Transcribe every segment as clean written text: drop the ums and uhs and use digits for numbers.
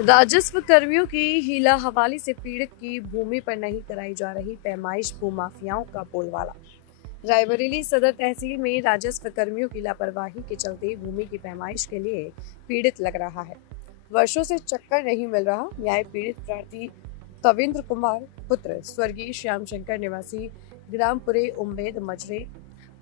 राजस्व कर्मियों की हीला हवाली से पीड़ित की भूमि पर नहीं कराई जा रही पैमाइश भूमाफियाओं का बोलबाला। रायबरेली सदर तहसील में राजस्व कर्मियों की लापरवाही के चलते भूमि की पैमाइश के लिए पीड़ित लग रहा है। वर्षों से चक्कर नहीं मिल रहा। न्याय पीड़ित प्रार्थी तवेंद्र कुमार पुत्र स्वर्गीय श्याम शंकर निवासी ग्रामपुरे उम्मेद मजरे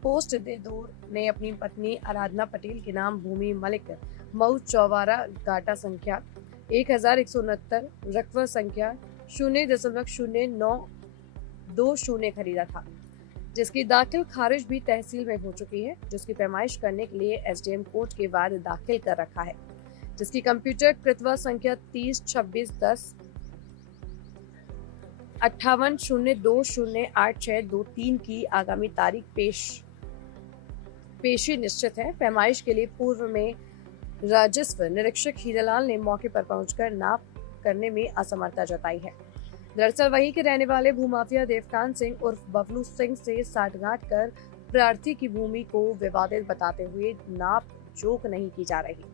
पोस्ट देदौर ने अपनी पत्नी आराधना पटेल के नाम भूमि मलिक मऊ चौवारा गाटा संख्या 1169 रकबा संख्या 0.0920 खरीदा था, जिसकी दाखिल खारिज भी तहसील में हो चुकी है, जिसकी पैमाइश करने के लिए एसडीएम कोर्ट के बाद दाखिल कर रखा है, जिसकी कंप्यूटर कृतवा संख्या 302610 58020863 की आगामी तारीख पेशी निश्चित है। पैमाइश के लिए पूर्व में राजस्व निरीक्षक हीरालाल ने मौके पर पहुंचकर नाप करने में असमर्थता जताई है। दरअसल वहीं के रहने वाले भूमाफिया देवकांत सिंह उर्फ बबलू सिंह से साठगांठ कर प्रार्थी की भूमि को विवादित बताते हुए नाप जोख नहीं की जा रही।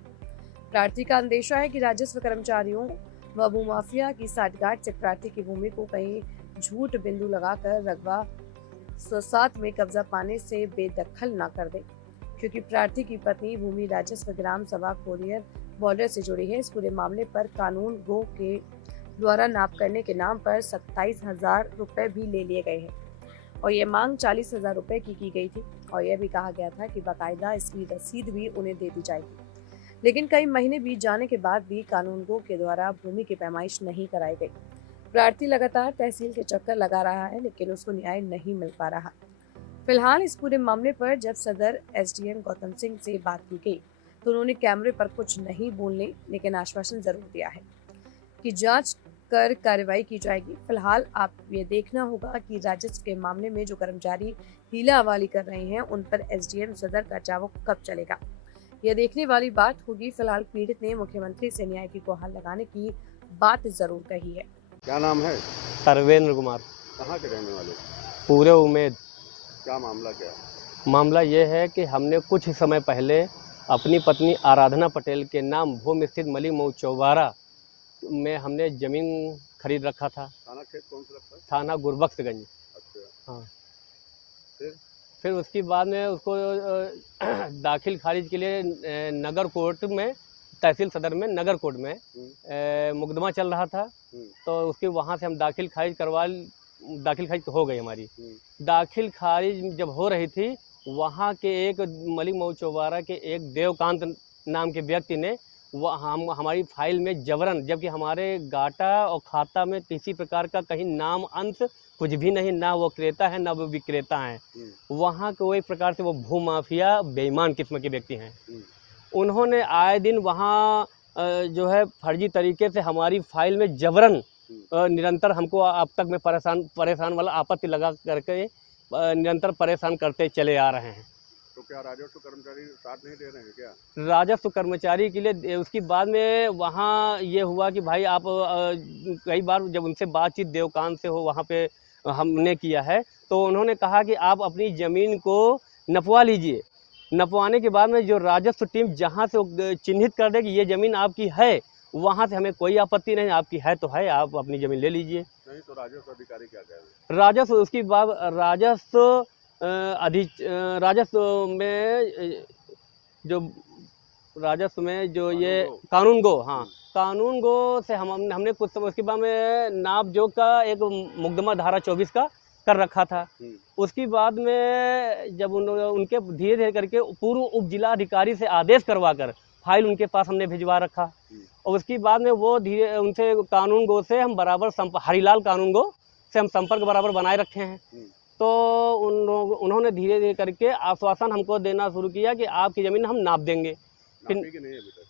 प्रार्थी का अंदेशा है कि राजस्व कर्मचारियों व भूमाफिया की साठगांठ से प्रार्थी की भूमि को कहीं झूठ बिंदु लगाकर रकबा स्वसात में कब्जा पाने से बेदखल न कर दे, क्योंकि प्रार्थी की पत्नी भूमि राजस्व ग्राम सभा कोरियर बॉर्डर से जुड़ी है। इस पूरे मामले पर कानून गो के द्वारा नाप करने के नाम पर 27,000 रुपए भी ले लिए गए हैं और ये मांग 40,000 रुपए की गई थी और यह भी कहा गया था कि बाकायदा इसकी रसीद भी उन्हें दे दी जाएगी। लेकिन कई महीने बीत जाने के बाद भी कानून गो के द्वारा भूमि की पैमाइश नहीं कराई गई। प्रार्थी लगातार तहसील के चक्कर लगा रहा है, लेकिन उसको न्याय नहीं मिल पा रहा। फिलहाल इस पूरे मामले पर जब सदर एसडीएम गौतम सिंह से बात की गई तो उन्होंने कैमरे पर कुछ नहीं बोलने लेकिन आश्वासन जरूर दिया है कि जांच कर कार्रवाई की जाएगी। फिलहाल आप ये देखना होगा कि राजस्व के मामले में जो कर्मचारी हीला हवाली कर रहे हैं उन पर एसडीएम सदर का चावक कब चलेगा, यह देखने वाली बात होगी। फिलहाल पीड़ित ने मुख्यमंत्री से न्याय की गुहार लगाने की बात जरूर कही है। क्या नाम है? तवेंद्र कुमार। कहाँ के रहने वाले? पूरे उम्मेद। क्या मामला क्या है? मामला ये है कि हमने कुछ समय पहले अपनी पत्नी आराधना पटेल के नाम भूमि स्थित मलिक मऊ चौबारा में हमने जमीन खरीद रखा था। थाना खेत कौन सा लगता है? थाना गुरबख्शगंज। अच्छा। हाँ। फिर उसके बाद में उसको दाखिल खारिज के लिए नगर कोर्ट में, तहसील सदर में नगर कोर्ट में मुकदमा चल रहा था। तो उसके वहाँ से हम दाखिल खारिज हो गई हमारी। दाखिल खारिज जब हो रही थी, वहाँ के एक मलिक मऊ चौबारा के एक देवकांत नाम के व्यक्ति ने हमारी फाइल में जबरन, जबकि हमारे गाटा और खाता में किसी प्रकार का कहीं नाम अंश कुछ भी नहीं, ना वो क्रेता है ना वो विक्रेता है। वहाँ के वो एक प्रकार से वो भूमाफिया बेईमान किस्म के व्यक्ति हैं। उन्होंने आए दिन वहाँ जो है फर्जी तरीके से हमारी फाइल में जबरन निरंतर हमको अब तक में परेशान वाला आपत्ति लगा करके निरंतर परेशान करते चले आ रहे हैं। तो क्या राजस्व कर्मचारी साथ नहीं दे रहे हैं क्या? राजस्व कर्मचारी के लिए उसकी बाद में वहाँ ये हुआ कि भाई आप कई बार जब उनसे बातचीत देवकांत से हो वहाँ पे हमने किया है, तो उन्होंने कहा कि आप अपनी ज़मीन को नपवा लीजिए। नपवाने के बाद में जो राजस्व टीम जहाँ से चिन्हित कर दे कि ये ज़मीन आपकी है, वहाँ से हमें कोई आपत्ति नहीं, आपकी है तो है, आप अपनी ज़मीन ले लीजिए। नहीं तो राजस्व अधिकारी क्या कह रहे हैं? राजस्व उसकी बात राजस्व में जो ये कानून गो, हाँ, कानून गो से हमने कुछ समय उसके बाद में नाप जोख का एक मुकदमा धारा 24 का कर रखा था। उसके बाद में जब उनके धीरे धीरे करके पूर्व उप जिला अधिकारी से आदेश करवाकर फाइल उनके पास हमने भिजवा रखा और उसके बाद में वो धीरे उनसे कानून गो से हम बराबर हरिलाल कानून गो से हम संपर्क बराबर बनाए रखे हैं। तो उन्होंने धीरे धीरे करके आश्वासन हमको देना शुरू किया कि आपकी ज़मीन हम नाप देंगे। फिर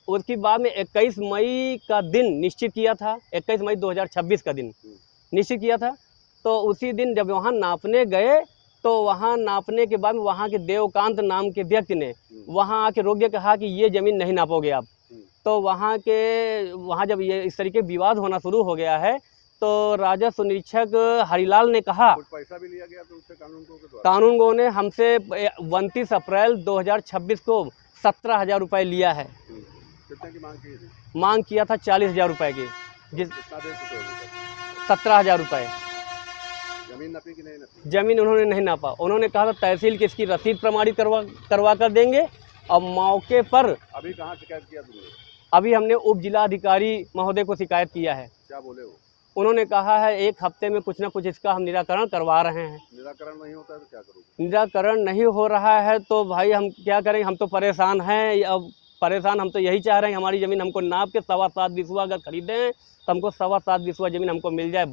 उसके बाद में 21 मई का दिन निश्चित किया था, 21 मई 2026 का दिन निश्चित किया था। तो उसी दिन जब वहाँ नापने गए तो वहाँ नापने के बाद वहाँ के देवकांत नाम के व्यक्ति ने वहाँ आके रोक दिया, कहा कि ये ज़मीन नहीं नापोगे आप। तो वहाँ जब ये इस तरीके विवाद होना शुरू हो गया है तो राजस्व निरीक्षक हरिलाल ने कहा, कुछ पैसा भी लिया गया तो उससे कानून गो ने हमसे 29 अप्रैल 2026 को 17,000 रुपये लिया है। कितने की मांग की थी? मांग किया था 40,000 रुपए की, जिस कितना दे चुके हो अभी तक? 17,000 रुपए। जमीन नपी कि नहीं नपी? जमीन उन्होंने नहीं नापा, उन्होंने कहा था तहसील की इसकी रसीद प्रमाणित करवा कर देंगे। और मौके पर अभी कहाँ शिकायत किया तुमने? अभी हमने उप जिला अधिकारी महोदय को शिकायत किया है। क्या बोले वो? उन्होंने कहा है 1 हफ्ते में कुछ ना कुछ इसका हम निराकरण करवा रहे हैं। निराकरण नहीं होता है तो क्या करोगे? निराकरण नहीं हो रहा है तो भाई हम क्या करें, हम तो परेशान हैं। अब परेशान हम तो यही चाह रहे हैं, हमारी ज़मीन हमको नाप के 7.25 बिस्वा अगर खरीदें तो हमको 7.25 बिस्वा ज़मीन हमको मिल जाए।